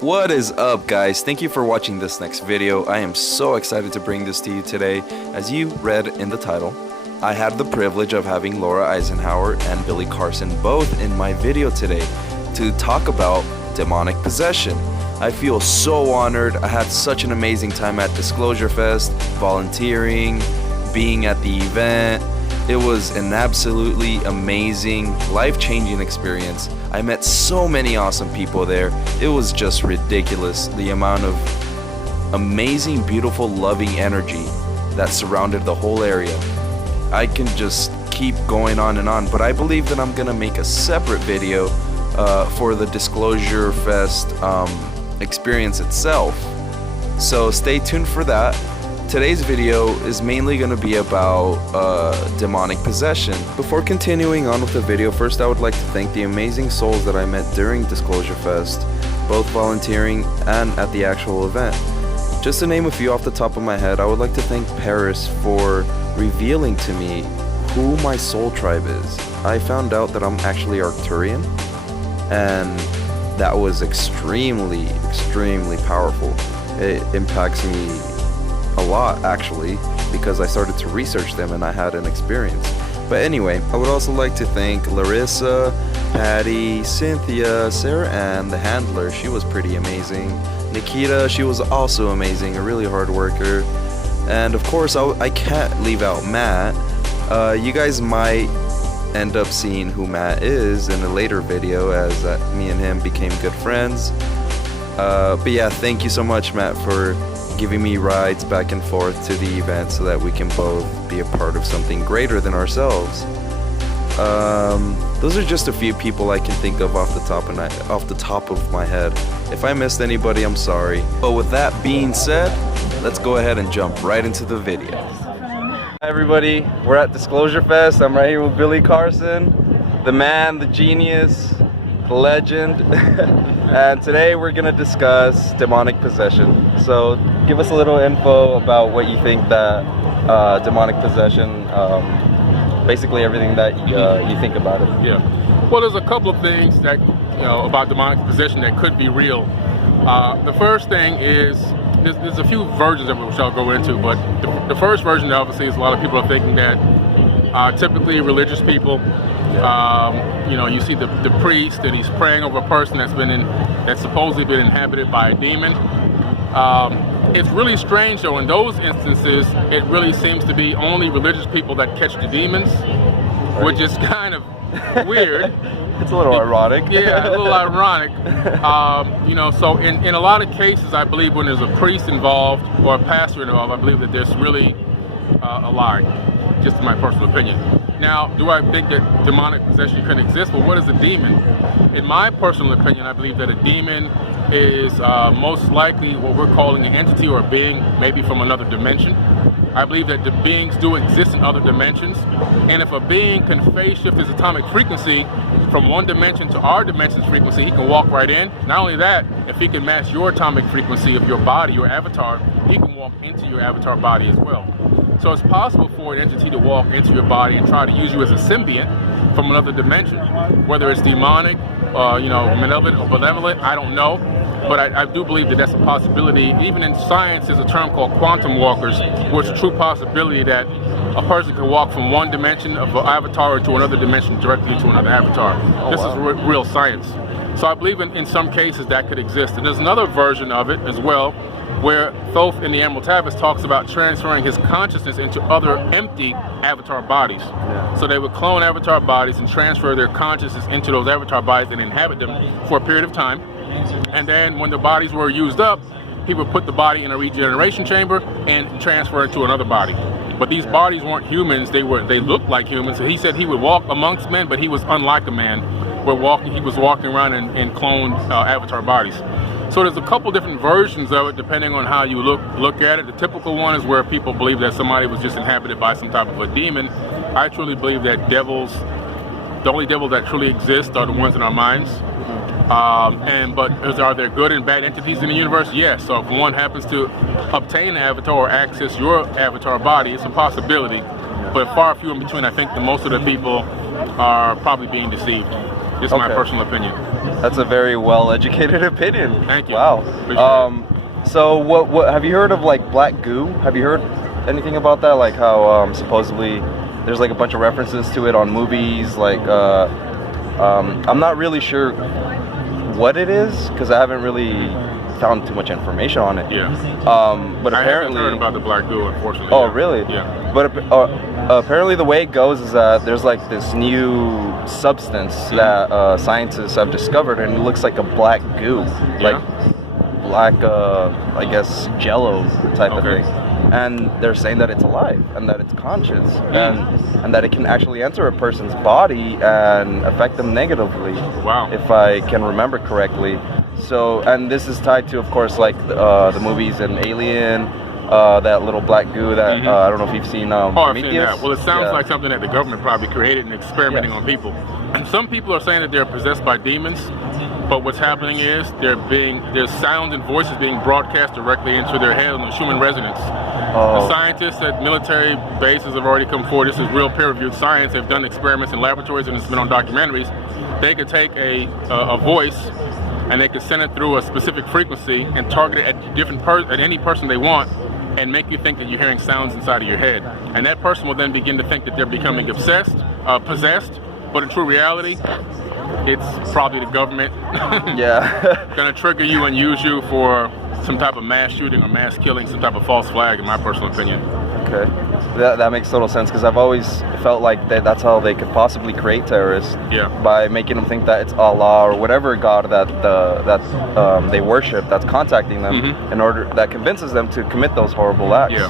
What is up, guys? Thank you for watching this next video. I am so excited to bring this to you today. As you read in the title, I had the privilege of having Laura Eisenhower and Billy Carson both in my video today to talk about demonic possession. I feel so honored. I had such an amazing time at Disclosurefest, volunteering, being at the event. It was an absolutely amazing, life-changing experience. I met so many awesome people there. It was just ridiculous, the amount of amazing, beautiful, loving energy that surrounded the whole area. I can just keep going on and on, but I believe that I'm gonna make a separate video for the Disclosurefest experience itself. So stay tuned for that. Today's video is mainly going to be about demonic possession. Before continuing on with the video, first I would like to thank the amazing souls that I met during Disclosurefest, both volunteering and at the actual event. Just to name a few off the top of my head, I would like to thank Paris for revealing to me who my soul tribe is. I found out that I'm actually Arcturian, and that was extremely powerful. It impacts me a lot, actually, because I started to research them and I had an experience. But anyway, I would also like to thank Larissa, Patty, Cynthia, Sarah Ann, the handler. She was pretty amazing. Nikita, she was also amazing, a really hard worker. And of course, I can't leave out Matt. You guys might end up seeing who Matt is in a later video, as me and him became good friends. But yeah, thank you so much, Matt, for giving me rides back and forth to the event so that we can both be a part of something greater than ourselves. Those are just a few people I can think of off the top of my head. If I missed anybody, I'm sorry. But with that being said, let's go ahead and jump right into the video. Hi everybody, we're at Disclosurefest. I'm right here with Billy Carson, the man, the genius, the legend. And today we're gonna discuss demonic possession. So give us a little info about what you think that demonic possession, basically everything that you think about it. Yeah. Well, there's a couple of things that about demonic possession that could be real. The first thing is there's a few versions of it which I'll go into, but the first version obviously is a lot of people are thinking that typically religious people. You see the priest and he's praying over a person that's supposedly been inhabited by a demon. It's really strange though, in those instances, it really seems to be only religious people that catch the demons, which is kind of weird. It's a little ironic. Yeah, a little ironic. So in a lot of cases, I believe when there's a priest involved or a pastor involved, I believe that there's really a lie, just in my personal opinion. Now, do I think that demonic possession can exist? Well, what is a demon? In my personal opinion, I believe that a demon is most likely what we're calling an entity or a being, maybe from another dimension. I believe that the beings do exist in other dimensions, and if a being can phase shift his atomic frequency from one dimension to our dimension's frequency, he can walk right in. Not only that, if he can match your atomic frequency of your body, your avatar, he can walk into your avatar body as well. So it's possible for an entity to walk into your body and try to use you as a symbiont from another dimension. Whether it's demonic, malevolent or benevolent, I don't know. But I do believe that that's a possibility. Even in science, there's a term called quantum walkers, where it's a true possibility that a person can walk from one dimension of an avatar to another dimension directly to another avatar. This is real science. So I believe in some cases that could exist. And there's another version of it as well, where Thoth in the Emerald Tablets talks about transferring his consciousness into other empty avatar bodies. Yeah. So they would clone avatar bodies and transfer their consciousness into those avatar bodies and inhabit them for a period of time. And then when the bodies were used up, he would put the body in a regeneration chamber and transfer it to another body. But these bodies weren't humans, they looked like humans. So he said he would walk amongst men, but he was unlike a man. He was walking around in cloned avatar bodies. So there's a couple different versions of it depending on how you look at it. The typical one is where people believe that somebody was just inhabited by some type of a demon. I truly believe that the only devils that truly exist are the ones in our minds. But are there good and bad entities in the universe? Yes. So if one happens to obtain an avatar or access your avatar body, it's a possibility. But far few in between. I think that most of the people are probably being deceived. Just my personal opinion. That's a very well-educated opinion. Thank you. Wow. So what have you heard of like black goo? Have you heard anything about that? Like how supposedly there's like a bunch of references to it on movies. Like I'm not really sure what it is because I haven't really found too much information on it. Yeah. But I apparently, haven't heard about the black goo, unfortunately. Oh, really? Yeah. But apparently, the way it goes is that there's like this new substance that scientists have discovered, and it looks like a black goo, like black, I guess, Jello type of thing. And they're saying that it's alive and that it's conscious and that it can actually enter a person's body and affect them negatively. Wow. If I can remember correctly. So, and this is tied to, of course, like the movies and Alien, that little black goo that I don't know if you've seen. I've seen that. Well, it sounds like something that the government probably created and experimenting on people. And some people are saying that they're possessed by demons, but what's happening is there's sounds and voices being broadcast directly into their head on the human resonance. The scientists at military bases have already come forward. This is real peer-reviewed science. They've done experiments in laboratories and it's been on documentaries. They could take a voice and they could send it through a specific frequency and target it at any person they want and make you think that you're hearing sounds inside of your head. And that person will then begin to think that they're becoming possessed, but in true reality, it's probably the government gonna trigger you and use you for some type of mass shooting or mass killing, some type of false flag, in my personal opinion. Okay, that makes total sense because I've always felt like that's how they could possibly create terrorists. By making them think that it's Allah or whatever God that they worship that's contacting them in order that convinces them to commit those horrible acts.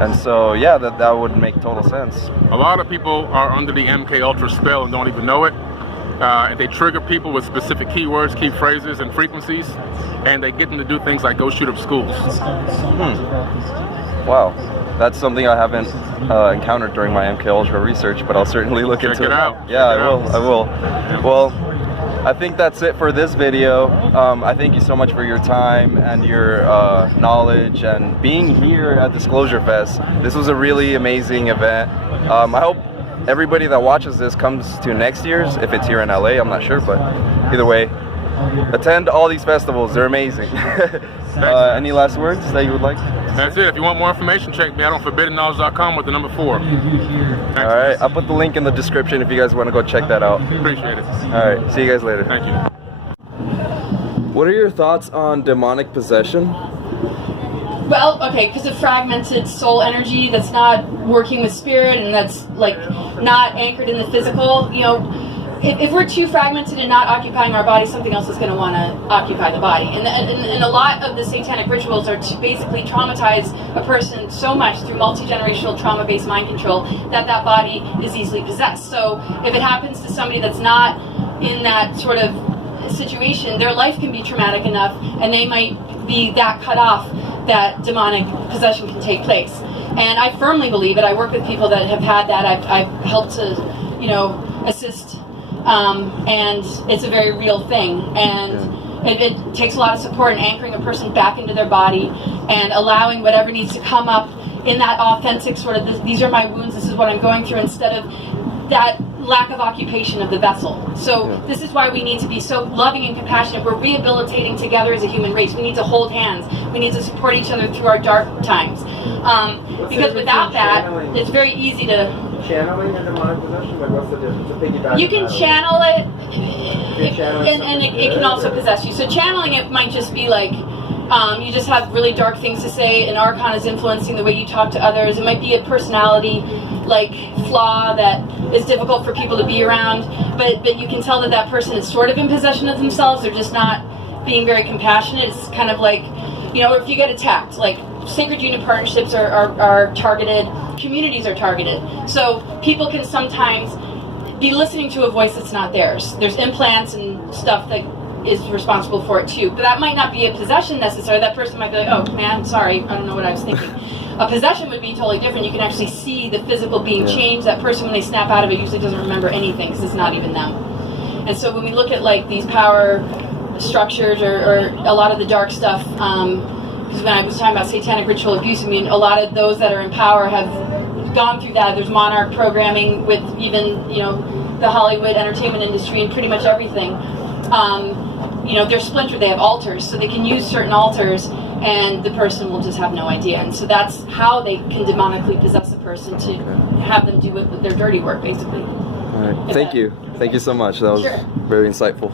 And so that would make total sense. A lot of people are under the MK Ultra spell and don't even know it. And they trigger people with specific keywords, key phrases, and frequencies, and they get them to do things like go shoot up schools. Wow, that's something I haven't encountered during my MK Ultra research, but I'll certainly look into it. Yeah, I will. Well, I think that's it for this video. I thank you so much for your time and your knowledge and being here at Disclosurefest. This was a really amazing event. I hope everybody that watches this comes to next year's, if it's here in LA, I'm not sure, but either way, attend all these festivals, they're amazing. Any last words that you would like? That's it. If you want more information, check me out on forbiddenknowledge.com with the number 4. Alright, I'll put the link in the description if you guys want to go check that out. Appreciate it. Alright, see you guys later. Thank you. What are your thoughts on demonic possession? Well, okay, because of fragmented soul energy that's not working with spirit and that's like not anchored in the physical, you know, if we're too fragmented and not occupying our body, something else is going to want to occupy the body. And a lot of the satanic rituals are to basically traumatize a person so much through multi-generational trauma-based mind control that body is easily possessed. So if it happens to somebody that's not in that sort of situation, their life can be traumatic enough and they might be that cut off that demonic possession can take place. And I firmly believe it. I work with people that have had that. I've helped to, you know, assist, and it's a very real thing. And it takes a lot of support in anchoring a person back into their body and allowing whatever needs to come up in that authentic sort of, these are my wounds, this is what I'm going through, instead of that lack of occupation of the vessel. So this is why we need to be so loving and compassionate. We're rehabilitating together as a human race. We need to hold hands. We need to support each other through our dark times. Because without that, it's very easy to... Channeling and demonic possession? Like, what's the difference? To piggyback you can channel it, and it can also possess you. So channeling it might just be like, you just have really dark things to say, an archon is influencing the way you talk to others. It might be a personality like flaw that is difficult for people to be around, but you can tell that person is sort of in possession of themselves. They're just not being very compassionate. It's kind of like, you know, if you get attacked, like sacred union partnerships are targeted, communities are targeted. So people can sometimes be listening to a voice that's not theirs. There's implants and stuff that is responsible for it too. But that might not be a possession necessarily. That person might be like, oh man, sorry, I don't know what I was thinking. A possession would be totally different. You can actually see the physical being changed. That person, when they snap out of it, usually doesn't remember anything because it's not even them. And so when we look at like these power structures or a lot of the dark stuff, because when I was talking about satanic ritual abuse, I mean, a lot of those that are in power have gone through that. There's monarch programming with even, you know, the Hollywood entertainment industry and pretty much everything. You know, they're splintered, they have altars, so they can use certain altars and the person will just have no idea. And so that's how they can demonically possess a person, to have them do with their dirty work, basically. All right. Thank you so much. That was very insightful.